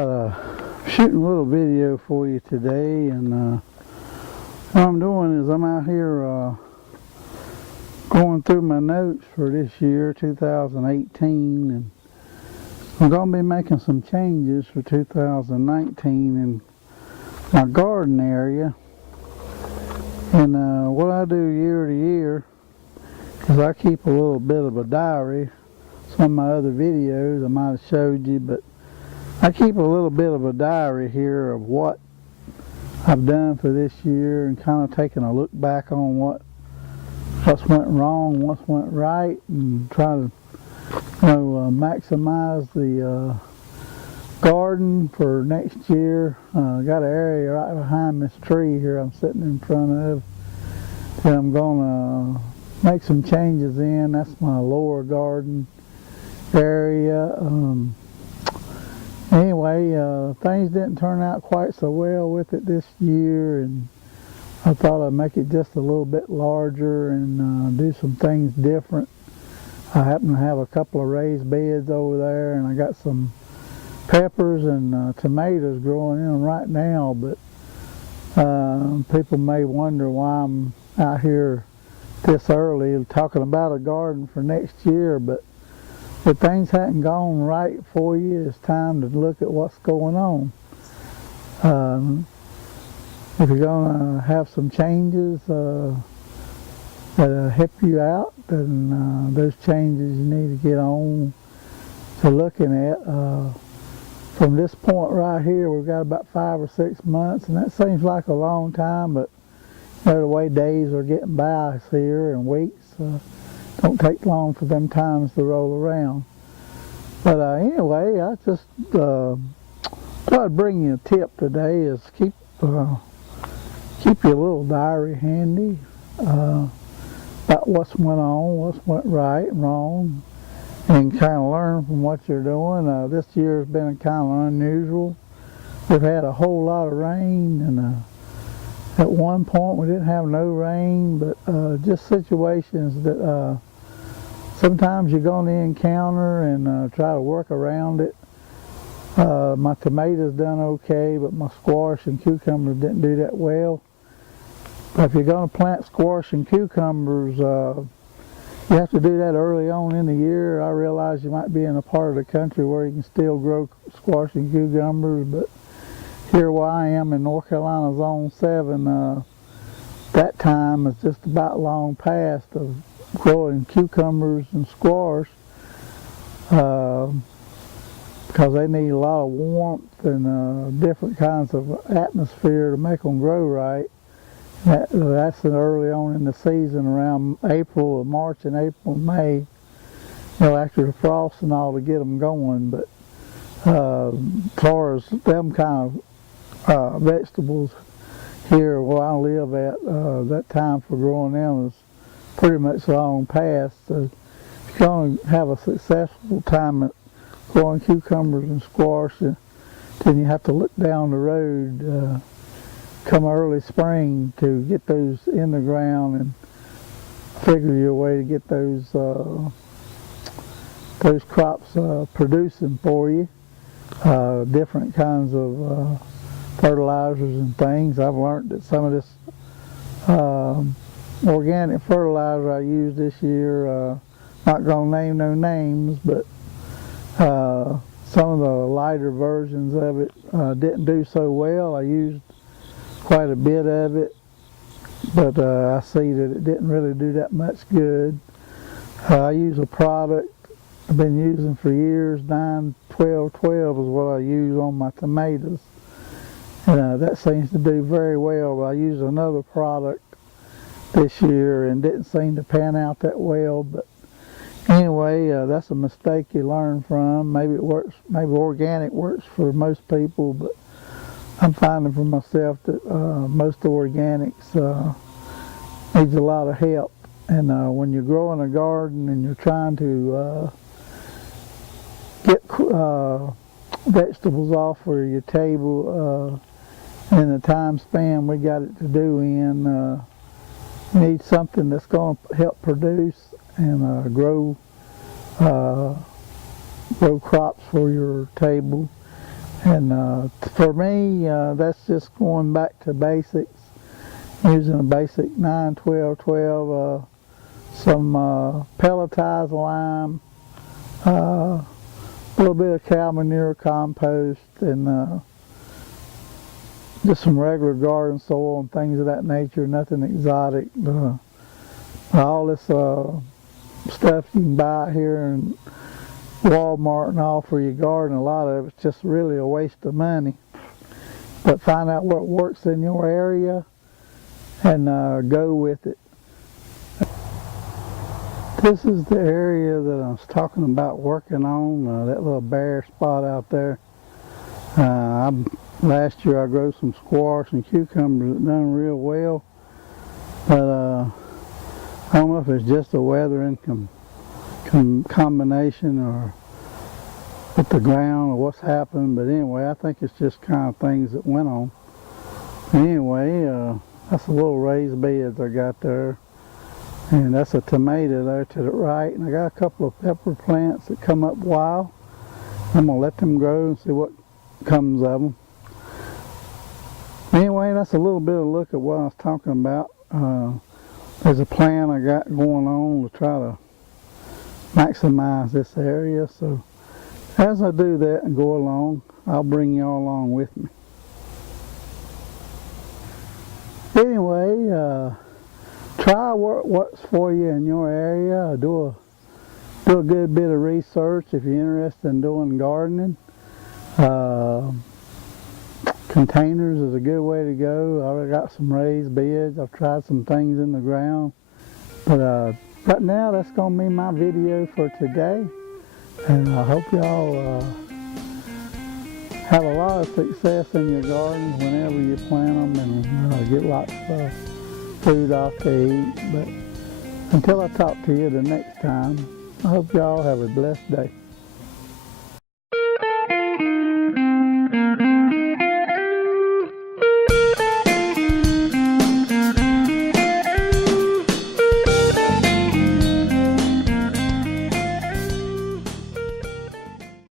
Shooting a little video for you today, and what I'm doing is I'm out here going through my notes for this year, 2018, and I'm going to be making some changes for 2019 in my garden area. And what I do year to year is I keep a little bit of a diary. Some of my other videos I might have showed you, but I keep a little bit of a diary here of what I've done for this year, and kind of taking a look back on what's went wrong, what's went right, and try to maximize the garden for next year. Got an area right behind this tree here I'm sitting in front of that I'm gonna make some changes in. That's my lower garden area. Anyway, things didn't turn out quite so well with it this year, and I thought I'd make it just a little bit larger and do some things different. I happen to have a couple of raised beds over there, and I got some peppers and tomatoes growing in them right now, but people may wonder why I'm out here this early talking about a garden for next year, but if things hadn't gone right for you, it's time to look at what's going on. If you're going to have some changes that help you out, then those changes you need to get on to looking at. From this point right here, we've got about 5 or 6 months, and that seems like a long time, but the way days are getting by us here and weeks, don't take long for them times to roll around. But anyway, I just thought I'd bring you a tip today, is keep your little diary handy about what's went on, what's went right and wrong, and kind of learn from what you're doing. This year has been kind of unusual. We've had a whole lot of rain, and at one point we didn't have no rain, but just situations that sometimes you're going to encounter and try to work around it. My tomatoes done okay, but my squash and cucumbers didn't do that well. But if you're going to plant squash and cucumbers, you have to do that early on in the year. I realize you might be in a part of the country where you can still grow squash and cucumbers, but here where I am in North Carolina Zone 7, that time is just about long past of growing cucumbers and squash, because they need a lot of warmth and different kinds of atmosphere to make them grow right. That's early on in the season, around April or March and April, May, after the frost and all, to get them going. But as far as them kind of vegetables here where I live at, that time for growing them is pretty much long past. So if you're going to have a successful time at growing cucumbers and squash, then you have to look down the road come early spring to get those in the ground and figure your way to get those crops producing for you. Different kinds of fertilizers and things. I've learned that some of this organic fertilizer I used this year, not going to name no names, but some of the lighter versions of it didn't do so well. I used quite a bit of it, but I see that it didn't really do that much good. I use a product I've been using for years, 9-12-12 is what I use on my tomatoes, and that seems to do very well. But I used another product this year and didn't seem to pan out that well, but anyway, that's a mistake you learn from. Maybe it works, maybe organic works for most people, but I'm finding for myself that most organics needs a lot of help. And when you're growing a garden and you're trying to get vegetables off for your table in the time span we got it to do in, you need something that's going to help produce and grow crops for your table. And for me, that's just going back to basics, using a basic 9-12-12, some pelletized lime, a little bit of cow manure compost, and just some regular garden soil and things of that nature, nothing exotic. All this stuff you can buy here in Walmart and all for your garden, a lot of it's just really a waste of money. But find out what works in your area and go with it. This is the area that I was talking about working on, that little bare spot out there. Last year I grew some squash and cucumbers that done real well, but I don't know if it's just a weathering combination or with the ground or what's happened, but anyway, I think it's just kind of things that went on. Anyway, that's a little raised beds I got there, and that's a tomato there to the right, and I got a couple of pepper plants that come up wild. I'm going to let them grow and see what comes of them. Anyway, that's a little bit of a look at what I was talking about. There's a plan I got going on to try to maximize this area, so as I do that and go along, I'll bring y'all along with me. Anyway, try what works for you in your area. Do a good bit of research if you're interested in doing gardening. Containers is a good way to go. I already got some raised beds. I've tried some things in the ground. But right now, that's going to be my video for today. And I hope y'all have a lot of success in your gardens whenever you plant them, and get lots of food off to eat. But until I talk to you the next time, I hope y'all have a blessed day.